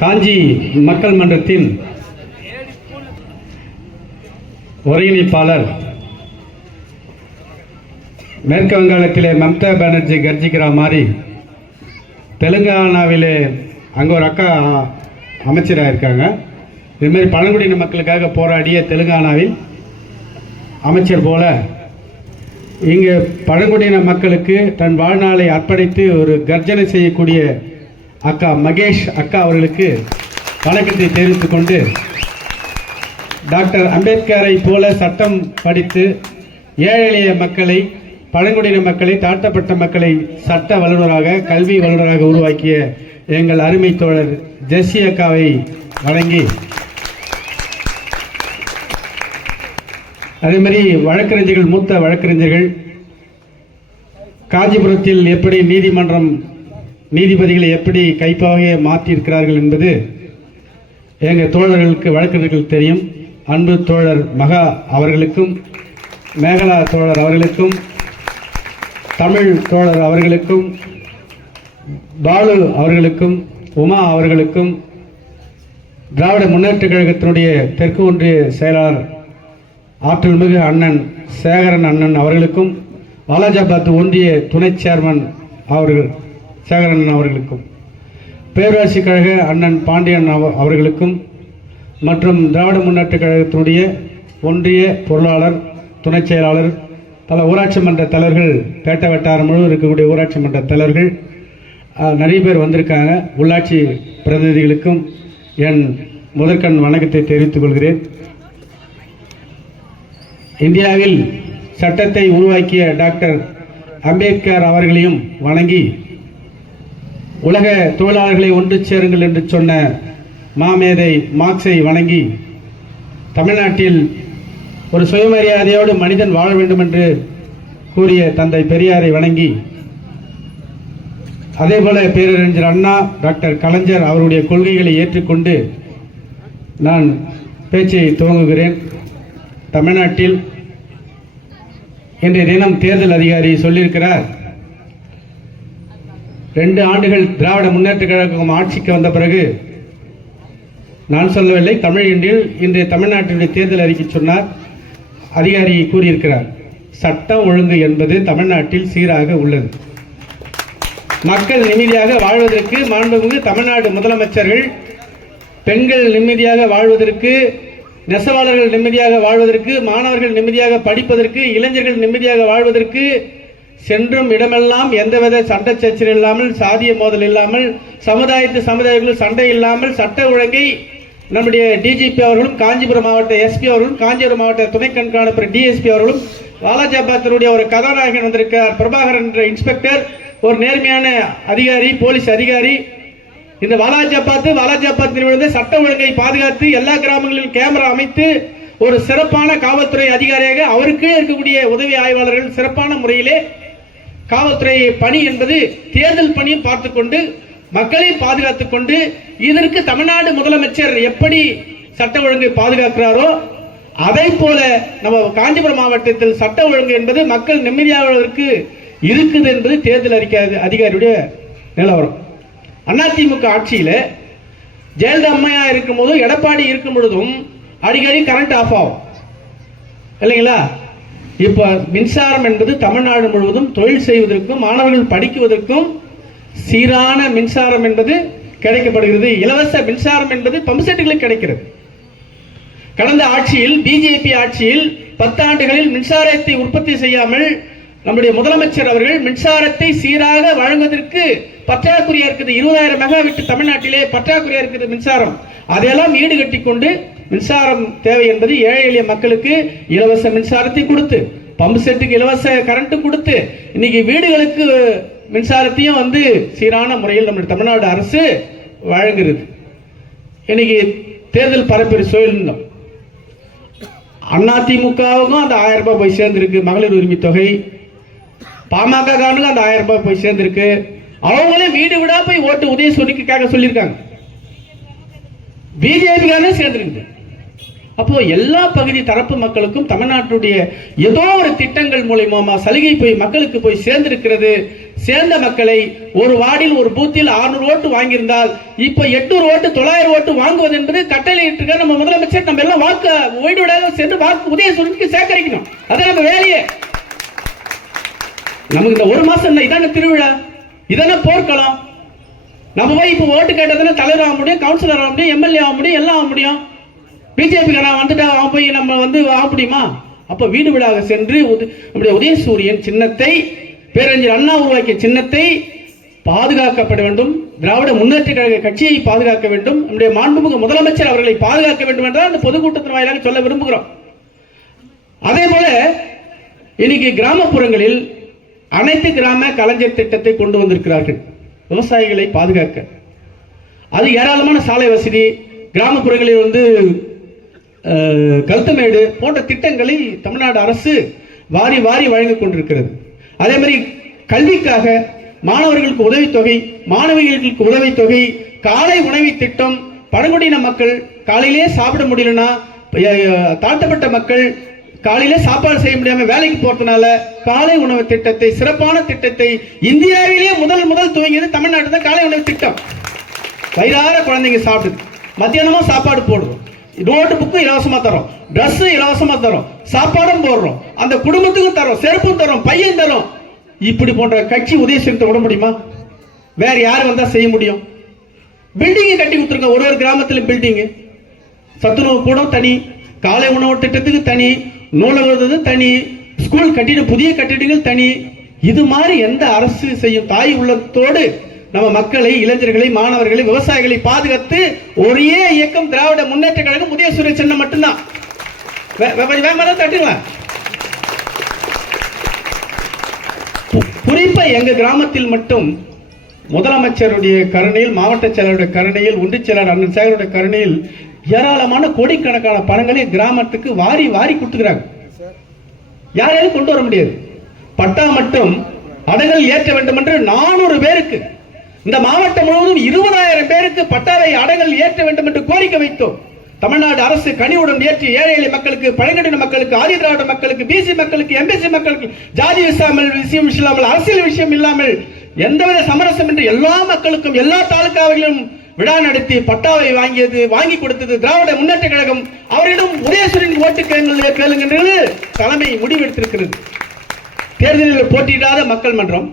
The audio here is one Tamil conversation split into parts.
காஞ்சி மக்கள் மன்றத்தின் ஒருங்கிணைப்பாளர், மேற்கு வங்காளத்திலே மம்தா பானர்ஜி கர்ஜிக்கிற மாதிரி தெலுங்கானாவிலே அங்கே ஒரு அக்கா அமைச்சராக இருக்காங்க. இதுமாரி பழங்குடியின மக்களுக்காக போராடிய தெலுங்கானாவில் அமைச்சர் போல இங்கு பழங்குடியின மக்களுக்கு தன் வாழ்நாளை அர்ப்பணித்து ஒரு கர்ஜனை செய்யக்கூடிய அக்கா மகேஷ் அக்கா அவர்களுக்கு வணக்கத்தை தெரிவித்துக் கொண்டு, டாக்டர் அம்பேத்கரை போல சட்டம் படித்து ஏழை எளிய மக்களை, பழங்குடியின மக்களை, தாழ்த்தப்பட்ட மக்களை சட்ட வல்லுநராக, கல்வி வல்லுநராக உருவாக்கிய எங்கள் அருமை தோழர் ஜெஸ்ஸி அக்காவை வணங்கி, அதே மாதிரி வழக்கறிஞர்கள், மூத்த வழக்கறிஞர்கள் காஞ்சிபுரத்தில் எப்படி நீதிபதிகளை எப்படி கைப்பாக மாற்றியிருக்கிறார்கள் என்பது எங்கள் தோழர்களுக்கு, வழக்கறிஞர்கள் தெரியும். அன்பு தோழர் மகா அவர்களுக்கும், மேகலா தோழர் அவர்களுக்கும், தமிழ் தோழர் அவர்களுக்கும், பாலு அவர்களுக்கும், உமா அவர்களுக்கும், திராவிட முன்னேற்ற கழகத்தினுடைய தெற்கு ஒன்றிய செயலாளர் ஆற்றல்மிகு அண்ணன் சேகரன் அண்ணன் அவர்களுக்கும், வாலாஜாபாத் ஒன்றிய துணை சேர்மன் அவர்கள் சேகரன் அவர்களுக்கும், பேரூராட்சி கழக அண்ணன் பாண்டியன் அவர்களுக்கும் மற்றும் திராவிட முன்னேற்ற கழகத்தினுடைய ஒன்றிய பொருளாளர், துணை செயலாளர், பல ஊராட்சி மன்ற தலைவர்கள், பேட்டை வட்டாரம் முழுவதும் இருக்கக்கூடிய ஊராட்சி மன்ற தலைவர்கள் நிறைய பேர் வந்திருக்காங்க. உள்ளாட்சி பிரதிநிதிகளுக்கும் என் முதற்கண் வணக்கத்தை தெரிவித்துக் கொள்கிறேன். இந்தியாவில் சட்டத்தை உருவாக்கிய டாக்டர் அம்பேத்கர் அவர்களையும் வணங்கி, உலக தொழிலாளர்களை ஒன்று சேருங்கள் என்று சொன்ன மாமேதை மார்க்ஸை வணங்கி, தமிழ்நாட்டில் ஒரு சுயமரியாதையோடு மனிதன் வாழ வேண்டும் என்று கூறிய தந்தை பெரியாரை வணங்கி, அதேபோல பேரறிஞர் அண்ணா, டாக்டர் கலைஞர் அவருடைய கொள்கைகளை ஏற்றுக்கொண்டு நான் பேச்சை துவங்குகிறேன். தமிழ்நாட்டில் இன்றைய தினம் தேர்தல் அதிகாரி சொல்லியிருக்கிறார், 2 ஆண்டுகள் திராவிட முன்னேற்ற கழகம் ஆட்சிக்கு வந்த பிறகு, நான் சொல்லவில்லை, தமிழ் இன்றைய தமிழ்நாட்டினுடைய தேர்தல் அறிக்கை சொன்னார், அதிகாரி கூறியிருக்கிறார், சட்டம் ஒழுங்கு என்பது தமிழ்நாட்டில் சீராக உள்ளது. மக்கள் நிம்மதியாக வாழ்வதற்கு மாண்புமிகு தமிழ்நாடு முதலமைச்சர்கள், பெண்கள் நிம்மதியாக வாழ்வதற்கு, நெசவாளர்கள் நிம்மதியாக வாழ்வதற்கு, மாணவர்கள் நிம்மதியாக படிப்பதற்கு, இளைஞர்கள் நிம்மதியாக வாழ்வதற்கு, சென்றும் இடமெல்லாம் எந்தவித சண்டை சச்சரவு இல்லாமல், சாதிய மோதல் இல்லாமல், சமுதாயங்கள் சண்டை இல்லாமல் சட்ட ஒழுங்கை நம்முடைய டிஜிபி அவர்களும், காஞ்சிபுரம் மாவட்ட எஸ்பி அவர்களும், காஞ்சிபுரம் மாவட்ட துணை கண்காணிப்பு டிஎஸ்பி அவர்களும், வாலாஜாபாத்தினுடைய ஒரு கதாநாயகன் வந்திருக்கிறார் பிரபாகரன் என்ற இன்ஸ்பெக்டர், ஒரு நேர்மையான அதிகாரி, போலீஸ் அதிகாரி. இந்த வாலாஜாபாத் சட்ட ஒழுங்கை பாதுகாத்து எல்லா கிராமங்களிலும் கேமரா அமைத்து ஒரு சிறப்பான காவல்துறை அதிகாரியாக, அவருக்கு இருக்கக்கூடிய உதவி ஆய்வாளர்கள் சிறப்பான முறையிலே காவல்துறை பணி என்பது தேர்தல் பணியும் பார்த்துக்கொண்டு மக்களை பாதுகாத்துக் கொண்டு, இதற்கு தமிழ்நாடு முதலமைச்சர் எப்படி சட்ட ஒழுங்கை பாதுகாக்கிறாரோ அதை போல நம்ம காஞ்சிபுரம் மாவட்டத்தில் சட்ட ஒழுங்கு என்பது மக்கள் நிம்மதியாவதற்கு இருக்குது என்பது தேர்தல் அதிகாரியுடைய நிலவரம். அதிமுக ஆட்சியில் ஜெயலலிதா அம்மையா இருக்கும் போதும், எடப்பாடி இருக்கும் பொழுதும் அடிக்கடி கரண்ட் ஆஃப் ஆகும் இல்லைங்களா? இப்ப மின்சாரம் என்பது தமிழ்நாடு முழுவதும் தொழில் செய்வதற்கும், மாணவர்கள் படிக்குவதற்கும் சீரான மின்சாரம் என்பது கிடைக்கப்படுகிறது. இலவச மின்சாரம் என்பது பம்பு செட்டுகளுக்கு கிடைக்கிறது. கடந்த ஆட்சியில், பிஜேபி ஆட்சியில் 10 ஆண்டுகளில் மின்சாரத்தை உற்பத்தி செய்யாமல் நம்முடைய முதலமைச்சர் அவர்கள் மின்சாரத்தை சீராக வழங்குவதற்கு பற்றாக்குறையா இருக்குது. 20,000 மெகாவாட் தமிழ்நாட்டிலே பற்றாக்குறையா இருக்குது மின்சாரம். அதையெல்லாம் ஈடுகட்டி கொண்டு மின்சாரம் தேவை என்பது ஏழை எளிய மக்களுக்கு இலவச மின்சாரத்தை கொடுத்து, பம்பு செட்டுக்கு இலவச கரண்ட் கொடுத்து, இன்னைக்கு வீடுகளுக்கு மின்சாரத்தையும் சீரான முறையில் நம்முடைய தமிழ்நாடு அரசு வழங்குகிறது. இன்னைக்கு தேர்தல் பரப்புரை சொல்லியிருந்தோம், அதிமுகவுக்கும் அந்த 1000 ரூபாய் போய் சேர்ந்திருக்கு. மகளிர் உரிமை தொகை பாமக காரனுக்கு அந்த 1000 ரூபாய் போய் சேர்ந்திருக்கு. அவங்களே வீடு வீடா போய் ஓட்டு உதயசூரியனுக்காக சொல்லியிருக்காங்க. பிஜேபி காரனும் சேர்ந்திருக்கு. அப்போ எல்லா பகுதி தரப்பு மக்களுக்கும் தமிழ்நாட்டுடைய ஏதோ ஒரு திட்டங்கள் மூலமா சலுகை போய் மக்களுக்கு போய் சேர்ந்திருக்கிறது. சேர்ந்த மக்களை ஒரு வார்டில் ஒரு பூத்தில் 600 ஓட்டு வாங்கியிருந்தால் இப்ப 800 ஓட்டு 900 ஓட்டு வாங்குவது என்பது கட்டளையிட்டு நம்ம முதலமைச்சர் நம்ம எல்லாம் வாக்கு வீடுவிடாக சென்று வாக்கு உதயசூரியனுக்கு சேகரிக்கணும். அதான் நம்ம வேலையே. நமக்கு இந்த ஒரு மாசம் இதான திருவிழா, இதான போர்க்களம். நம்ம போய் இப்ப ஓட்டு கேட்டதுன்னா தலைவர் ஆக முடியும், கவுன்சிலர் ஆக முடியும், எம்எல்ஏ ஆக முடியும், எல்லாம் ஆக முடியும். பிஜேபி வந்துட்டா அவன் போய் நம்ம ஆக முடியுமா? அப்ப வீடு வீடாக சென்று நம்முடைய உதயசூரியன் சின்னத்தை, பேரறிஞர் அண்ணா உருவாக்கிய சின்னத்தை பாதுகாக்கப்பட வேண்டும். திராவிட முன்னேற்ற கழக கட்சியை பாதுகாக்க வேண்டும். நம்முடைய மாண்புமிகு முதலமைச்சர் அவர்களை பாதுகாக்க வேண்டும் என்றால் அந்த பொதுக்கூட்டத்தின் வாயிலாக சொல்ல விரும்புகிறோம். அதே போல இன்னைக்கு கிராமப்புறங்களில் அனைத்து கிராம கலைஞர் திட்டத்தை கொண்டு வந்திருக்கிறார்கள் விவசாயிகளை பாதுகாக்க. அது ஏராளமான சாலை வசதி, கிராமப்புறங்களில் கழுத்தமேடு போன்ற திட்டங்களை தமிழ்நாடு அரசு வாரி வாரி வழங்கிக் கொண்டிருக்கிறது. அதே மாதிரி கல்விக்காக மாணவர்களுக்கு உதவித்தொகை, மாணவிகளுக்கு உதவித்தொகை, காலை உணவு திட்டம், பழங்குடியின மக்கள் காலையிலே சாப்பிட முடியலன்னா, தாழ்த்தப்பட்ட மக்கள் காலையிலே சாப்பாடு செய்ய முடியாம வேலைக்கு போறதுனால காலை உணவு திட்டத்தை, சிறப்பான திட்டத்தை இந்தியாவிலேயே முதல் துவங்கியது தமிழ்நாடு தான். காலை உணவு திட்டம் வயிறார குழந்தைங்க சாப்பிடுது. மத்தியானமா சாப்பாடு போடுறோம், நோட்டு புக்கு இலவசமா தரோம், டிரஸ் இலவசமா தரோம், சாப்பாடும் போடுறோம், அந்த குடும்பத்துக்கும் தரோம், செருப்பும் தரோம், பையன் தரோம். இப்படி போன்ற கட்சி உதயசூரியத்தை விட முடியுமா? வேற யாரு வந்தா செய்ய முடியும்? பில்டிங் கட்டி கொடுத்துருங்க. ஒரு கிராமத்தில் பில்டிங், சத்துணவு கூடம் தனி, காலை உணவு திட்டத்துக்கு தனி, நூலகம் தனி, ஸ்கூல் கட்டிட புதிய கட்டிடங்கள் தனி. இது மாதிரி எந்த அரசு செய்யும்? தாய் உள்ளத்தோடு நம்ம மக்களை, இளைஞர்களை, மாணவர்களை, விவசாயிகளை பாதுகாத்து ஒரே இயக்கம் திராவிட முன்னேற்ற கழகம் உதயசூரிய சின்னம் மட்டும்தான். தட்டுங்களா? குறிப்பா எங்க கிராமத்தில் மட்டும் முதலமைச்சருடைய கருணையில், மாவட்ட செயலருடைய கருணையில், ஒன்றிய செயலர் அண்ணன் சேகருடைய கருணையில் ஏராளமான கோடிக்கணக்கான பணங்களை கிராமத்துக்கு வாரி வாரி கொடுத்துக்கிறாங்க. யாரையும் கொண்டு வர முடியாது. பட்டா மட்டும் அடங்கல் ஏற்ற வேண்டும் என்று 400 பேருக்கு, இந்த மாவட்டம் முழுவதும் 20,000 பேருக்கு பட்டாவை அடங்கல் ஏற்ற வேண்டும் என்று கோரிக்கை வைத்தோம். தமிழ்நாடு அரசு கனிவுடன் ஏற்றி ஏழை எளிய மக்களுக்கு, பழங்குடியின மக்களுக்கு, ஆதி திராவிட மக்களுக்கு, பிசி மக்களுக்கு, எம்பிசி மக்களுக்கு, ஜாதி விஷயம் இல்லாமல், அரசியல் விஷயம் இல்லாமல், எந்தவித சமரசம் என்று எல்லா மக்களுக்கும் எல்லா தாலுகாவிலும் விழா நடத்தி பட்டாவை வாங்கி கொடுத்தது திராவிட முன்னேற்ற கழகம். அவரிடம் உதயசூரியன் ஓட்டு கேளுங்க தலைமை முடிவெடுத்திருக்கிறது. தேர்தலில் போட்டியிடாத மக்கள் மன்றம்,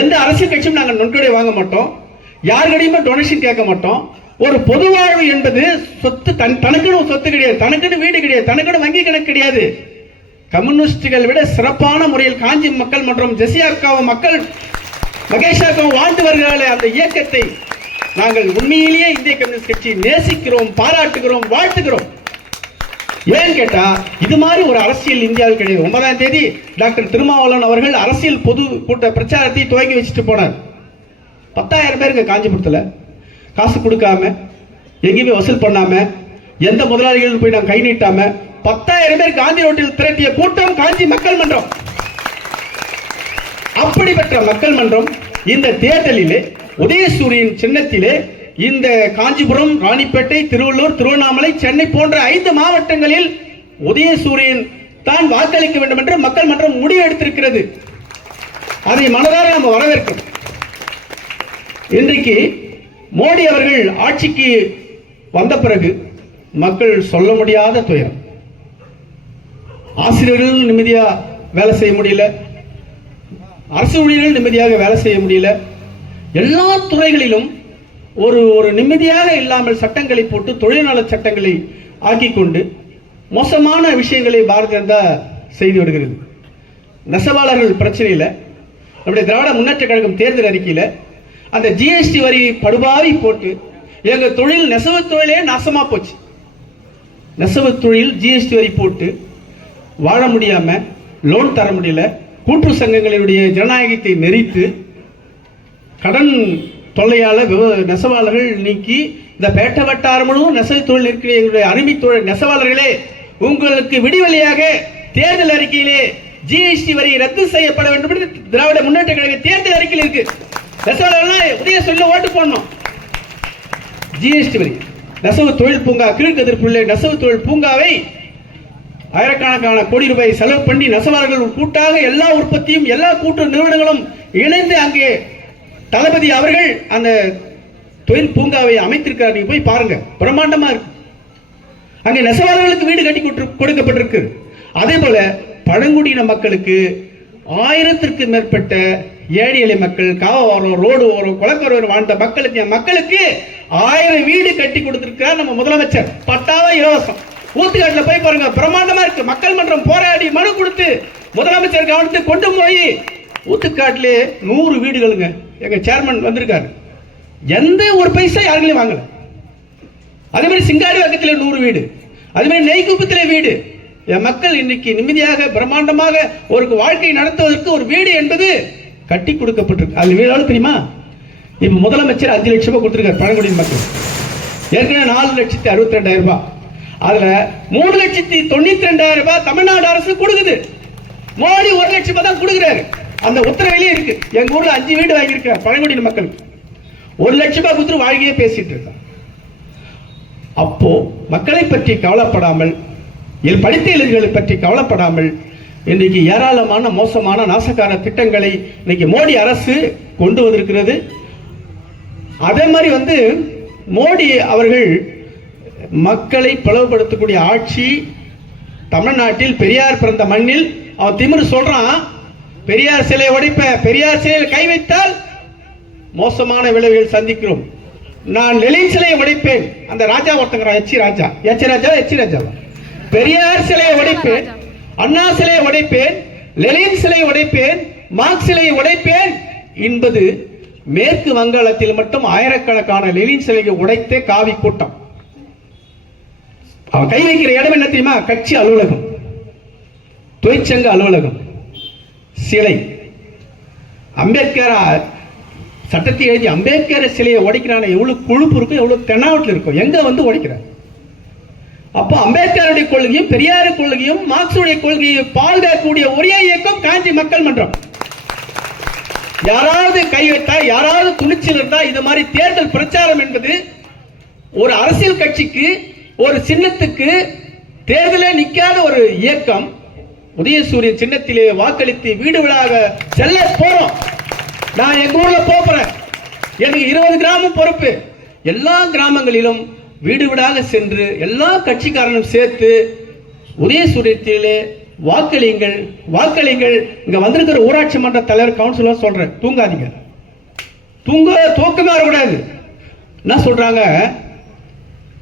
எந்த அரசியல் கட்சியும் நாங்கள் நன்கொடை வாங்க மாட்டோம், யாருக்கிடையுமே டொனேஷன் கேட்க மாட்டோம். ஒரு பொது வாழ்வு என்பது சொத்து, தனக்குன்னு சொத்து கிடையாது, தனக்குன்னு வீடு கிடையாது, தனக்குன்னு வங்கி கணக்கு கிடையாது. கம்யூனிஸ்டுகள் விட சிறப்பான முறையில் காஞ்சி மக்கள் மன்றம், ஜெசியாக்காவும் மக்கள் மகேஷாக்காவும் வாழ்ந்து வருகிறார்களே, அந்த இயக்கத்தை நாங்கள் உண்மையிலேயே இந்திய கம்யூனிஸ்ட் கட்சி நேசிக்கிறோம், பாராட்டுகிறோம், வாழ்த்துகிறோம். ஏன் கேட்டா, இது மாதிரி ஒரு அரசியல் இந்தியாவில் கிடையாது. 9ஆம் தேதி டாக்டர் திருமாவளவன் அவர்கள் அரசியல் பொது கூட்ட பிரச்சாரத்தை துவங்கி வச்சுட்டு போனார். 10,000 பேருக்கு காஞ்சிபுரத்தில் காசு கொடுக்காம, எங்கேயுமே வசூல் பண்ணாம, எந்த முதலாளிகள் போய் நாங்கள் கை நீட்டாம 10,000 பேர் காந்தி ரோட்டில் திரட்டிய கூட்டம் காஞ்சி மக்கள் மன்றம். அப்படிப்பட்ட மக்கள் மன்றம் இந்த தேர்தலிலே உதயசூரியன் சின்னத்திலே இந்த காஞ்சிபுரம், ராணிப்பேட்டை, திருவள்ளூர், திருவண்ணாமலை, சென்னை போன்ற 5 மாவட்டங்களில் உதயசூரியன் தான் வாக்களிக்க வேண்டும் என்று மக்கள் மன்றம் முடிவு எடுத்திருக்கிறது. அதை மனதார நாம் வரவேற்கிறோம். இன்றைக்கு மோடி அவர்கள் ஆட்சிக்கு வந்த பிறகு மக்கள் சொல்ல முடியாத துயரம். ஆசிரியர்கள் நிம்மதியா வேலை செய்ய முடியல, அரசு ஊழியர்கள் நிம்மதியாக வேலை செய்ய முடியல. எல்லா துறைகளிலும் ஒரு நிம்மதியாக இல்லாமல் சட்டங்களை போட்டு தொழில்நல சட்டங்களை ஆக்கிக் கொண்டு மோசமான விஷயங்களை பாரதிய ஜனதா செய்து வருகிறது. நெசவாளர்கள் பிரச்சனையில் நம்முடைய திராவிட முன்னேற்ற கழகம் தேர்தல் அறிக்கையில் அந்த ஜிஎஸ்டி வரி படுபாவி போட்டு எங்க தொழில், நெசவு தொழிலே நாசமா போச்சு. நெசவு தொழில் ஜிஎஸ்டி வரி போட்டு வாழ முடியாம, லோன் தர முடியல, கூட்டு சங்கங்களுடைய ஜனநாயகத்தை நெறித்து கடன் தொல்லையால நெசவாளர்கள் நீக்கி இந்த பேட்ட வட்டாரம் முழுவதும் நெசவு தொழில் இருக்கிற எங்களுடைய அருமை தொழில் நெசவாளர்களே, உங்களுக்கு விடிவெளியாக தேர்தல் அறிக்கையிலே ஜிஎஸ்டி வரி ரத்து செய்யப்பட வேண்டும் என்று திராவிட முன்னேற்ற கழக தேர்தல் அறிக்கையில் இருக்கு. நெசவாளர்கள் உதயசூரியன் ஓட்டு போடணும். ஜிஎஸ்டி வரி, நெசவு தொழில் பூங்கா, கீழ்கதிர்ப்புள்ள நெசவு தொழில் பூங்காவை ஆயிரக்கணக்கான கோடி ரூபாய் செலவு பண்ணி நெசவாளர்கள் கூட்டாக எல்லா உற்பத்தியும், எல்லா கூட்டு நிறுவனங்களும் இணைந்து அங்கே தளபதி அவர்கள் அந்த தொழில் பூங்காவை அமைத்திருக்கிறார். நீங்க போய் பாருங்க, பிரம்மாண்டமா இருக்கு. அங்கே நெசவாளர்களுக்கு வீடு கட்டி கொடுக்கப்பட்டிருக்கு. அதே போல பழங்குடியின மக்களுக்கு 1000ற்கு மேற்பட்ட ஏழை எளிய மக்கள், காவோரம், ரோடு ஓரம், குளக்கரோரம் வாழ்ந்த மக்களுக்கு 1000 வீடு கட்டி கொடுத்திருக்கிறார் நம்ம முதலமைச்சர். பட்டாவா இலவசம். ஊத்துக்காட்டுல போய் பாருங்க, பிரம்மாண்டமா இருக்கு. மக்கள் மன்றம் போராடி மனு கொடுத்து முதலமைச்சர் கவனத்துக்கு கொண்டு போய் ஊத்துக்காட்டிலே 100 வீடுகளுங்க. எங்க சேர்மன் வந்திருக்காரு, எந்த ஒரு பைசா யாருங்களையும் வாங்கல. அதே மாதிரி சிங்காடி வக்கத்திலே 100 வீடு, அதே மாதிரி நெய்க்குப்பத்திலே வீடு. என் மக்கள் இன்னைக்கு நிம்மதியாக பிரம்மாண்டமாக ஒரு வாழ்க்கை நடத்துவதற்கு ஒரு வீடு என்பது கட்டி கொடுக்கப்பட்டிருக்கு. அது வீடு தெரியுமா? இப்ப முதலமைச்சர் 5 லட்சம் ரூபாய் கொடுத்திருக்காரு பழங்குடியின மக்கள். ஏற்கனவே 4,62,000 ரூபாய். அதுல 3,92,000 ரூபாய் தமிழ்நாடு அரசு கொடுக்குது. மோடி 1 லட்சம் ரூபாய் தான் கொடுக்கிறாரு. அந்த உத்தரவிலே இருக்கு. எங்க ஊர்ல 5 வீடு வாங்கியிருக்காரு பழங்குடியின மக்களுக்கு. 1 லட்சம் ரூபாய் கொடுத்து வாழ்க்கையே பேசிட்டு இருக்காங்க. அப்போ மக்களை பற்றி கவலைப்படாமல், படித்த இளைஞர்களை பற்றி கவலைப்படாமல் இன்றைக்கு ஏராளமான மோசமான நாசகார திட்டங்களை இன்னைக்கு மோடி அரசு கொண்டு வந்திருக்கிறது. அதே மாதிரி மோடி அவர்கள் மக்களை பிளவுபடுத்தக்கூடிய ஆட்சி தமிழ்நாட்டில். பெரியார் பிறந்த மண்ணில் அவன் திமிரு சொல்றான், பெரியார் சிலை உடைப்ப, பெரியார் சிலையில் கை வைத்தால் மோசமான விளைவுகள் சந்திக்கிறோம். நான் லெனின் சிலையை உடைப்பேன். அந்த ராஜா ஒருத்தங்கிறான், எச்சி ராஜா. பெரியார் சிலையை உடைப்பேன், அண்ணா சிலையை உடைப்பேன், லெனின் சிலையை உடைப்பேன், மார்க்ஸ் சிலையை உடைப்பேன் என்பது மேற்கு வங்காளத்தில் மட்டும் ஆயிரக்கணக்கான லெனின் சிலையை உடைத்தே காவி கூட்டம். அவன் கை வைக்கிற இடம் என்ன தெரியுமா? கட்சி அலுவலகம், தொழிற்சங்க அலுவலகம், சிலை. அம்பேத்கர் சட்டத்தை எழுதி அம்பேத்கர் சிலையை உடைக்கிறான எவ்வளவு கொழுப்பு இருக்கும், எவ்வளவு தென்னாவட்டில் இருக்கும். எங்க உடைக்கிறார்? அப்போ அம்பேத்கருடைய கொள்கையும் பெரியார் கொள்கையும் மார்க்சுடைய கொள்கையும் பாதுகாக்கக்கூடிய ஒரே இயக்கம் காஞ்சி மக்கள் மன்றம். யாராவது கை வைத்தா, யாராவது துணிச்சல் இருந்தா, இது மாதிரி தேர்தல் பிரச்சாரம் என்பது ஒரு அரசியல் கட்சிக்கு, ஒரு சின்னத்துக்கு தேர்தலே நிற்காத ஒரு இயக்கம். உதயசூரியன் சின்னத்திலே வாக்களித்து வீடு வீடாக செல்ல போறோம். நான் எங்க ஊர்ல போறேன். எனக்கு 20 கிராமம் பொறுப்பு. எல்லா கிராமங்களிலும் வீடு வீடாக சென்று எல்லா கட்சிக்காரனும் சேர்த்து உதயசூரியத்திலே வாக்களிங்கள், வாக்களிங்கள். இங்க வந்திருக்கிற ஊராட்சி மன்ற தலைவர், கவுன்சிலர் சொல்றேன், தூங்காதீங்க. தூக்கமே வரக்கூடாது. என்ன சொல்றாங்க?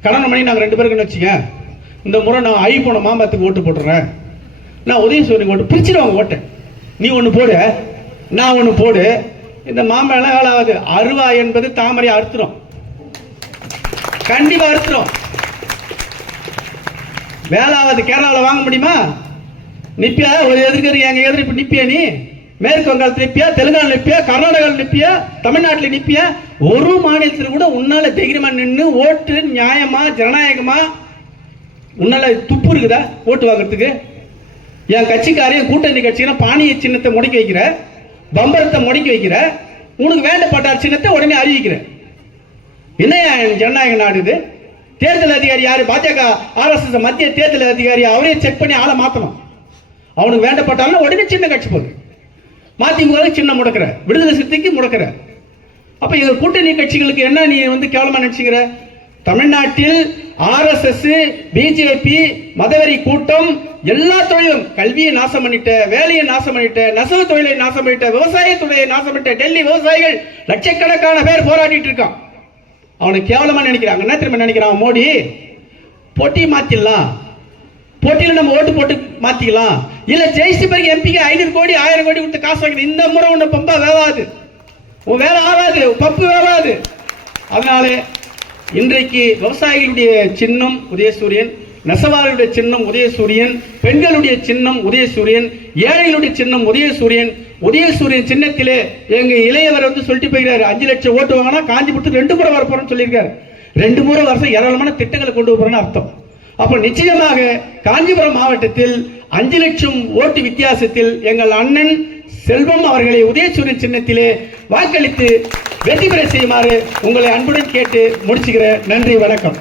கல்யாணம் பண்ணி நாங்கள் 2 பேருக்கு வச்சுங்க, இந்த முறை நான் ஐ போன மாம்பத்துக்கு ஓட்டு போட்டுறேன், நான் உதயசூரியன் ஓட்டு பிரிச்சிடுவாங்க. ஓட்டை நீ ஒன்று போடு, நான் ஒன்று போடு. இந்த மாம்பழம் வேலை ஆகாது. அருவா என்பது தாமரை அறுத்துரும், கண்டிப்பா அறுத்துரும். வேலை ஆகாது. கேரளாவில் வாங்க முடியுமா? நிப்பியா? ஒரு எதிர்க்கிற எங்க எதிர்ப்பு நிப்பியா? நீ மேற்கு வங்காளத்தில் நிப்பியா, தெலுங்கானா நிப்பியா, கர்நாடகாவில் நிப்பியா, தமிழ்நாட்டில் நிப்பியா? ஒரு மாநிலத்தில் கூட உன்னால தைரியமா நின்று ஓட்டு நியாயமா ஜனநாயகமா உன்னால துப்பு இருக்குதா ஓட்டு வாங்குறதுக்கு? என் கட்சிக்காரையும் கூட்டணி கட்சினா பாணிய சின்னத்தை முடக்கி வைக்கிற, பம்பரத்தை முடக்கி வைக்கிற, உனக்கு வேண்டப்பட்டார் சின்னத்தை உடனே அறிவிக்கிற. என்ன ஜனநாயக நாடு இது? தேர்தல் அதிகாரி யாரு? பாஜக RSS மத்திய தேர்தல் அதிகாரி. அவரே செக் பண்ணி ஆளை மாத்தணும். அவனுக்கு வேண்டப்பட்டாலும் உடனே சின்ன கட்சி போகுது. மதிமுக சின்ன முடக்கிற, விடுதலை சிறுத்தைக்கு முடக்கிற. அப்ப இது கூட்டணி கட்சிகளுக்கு என்ன நீ கேவலமா நினைச்சுக்கிற? தமிழ்நாட்டில் RSS, BJP, மதவெறி கூட்டம் எல்லா தொழிலும், கல்வியை நாசம் பண்ணிட்ட, வேலையை நாசம் பண்ணிட்ட, நெசவு தொழிலை நாசம் பண்ணிட்ட, விவசாய தொழிலை நாசம் பண்ணிட்ட. டெல்லி விவசாயிகள் லட்சக்கணக்கான பேர் போராடிட்டு இருக்கான். அவனை கேவலமா நினைக்கிறாங்க. என்ன திரும்ப நினைக்கிறான்? மோடி போட்டி மாத்திடலாம், போட்டியில் நம்ம ஓட்டு போட்டு மாத்திக்கலாம், இல்ல ஜெயிச்சு பிறகு எம்பிக்கு 500 கோடி 1000 கோடி கொடுத்து காசு வாங்கின. இந்த முறை உன்னை பம்பா வேவாது, உன் வேலை ஆகாது, பப்பு வேவாது. அதனால இன்றைக்கு விவசாயிகளுடைய சின்னம் உதயசூரியன், நெசவாளர்களுடைய சின்னம் உதயசூரியன், பெண்களுடைய சின்னம் உதயசூரியன், ஏழைகளுடைய சின்னம் உதயசூரியன். உதயசூரியன் சின்னத்திலே எங்க இளையவர் சொல்லிட்டு போகிறாரு, 5 லட்சம் ஓட்டு வாங்கினா காஞ்சிபுரத்துக்கு 2 முறை வரப்போறோம்னு சொல்லியிருக்காரு. 2 முறை வருஷம் ஏராளமான திட்டங்களை கொண்டு போறோம்னு அர்த்தம். அப்ப நிச்சயமாக காஞ்சிபுரம் மாவட்டத்தில் 5 லட்சம் ஓட்டு வித்தியாசத்தில் எங்கள் அண்ணன் செல்வம் அவர்களை உதயசூரியன் சின்னத்திலே வாக்களித்து வெற்றி பெற செய்யுமாறு உங்களை அன்புடன் கேட்டு முடிச்சுக்கிறேன். நன்றி, வணக்கம்.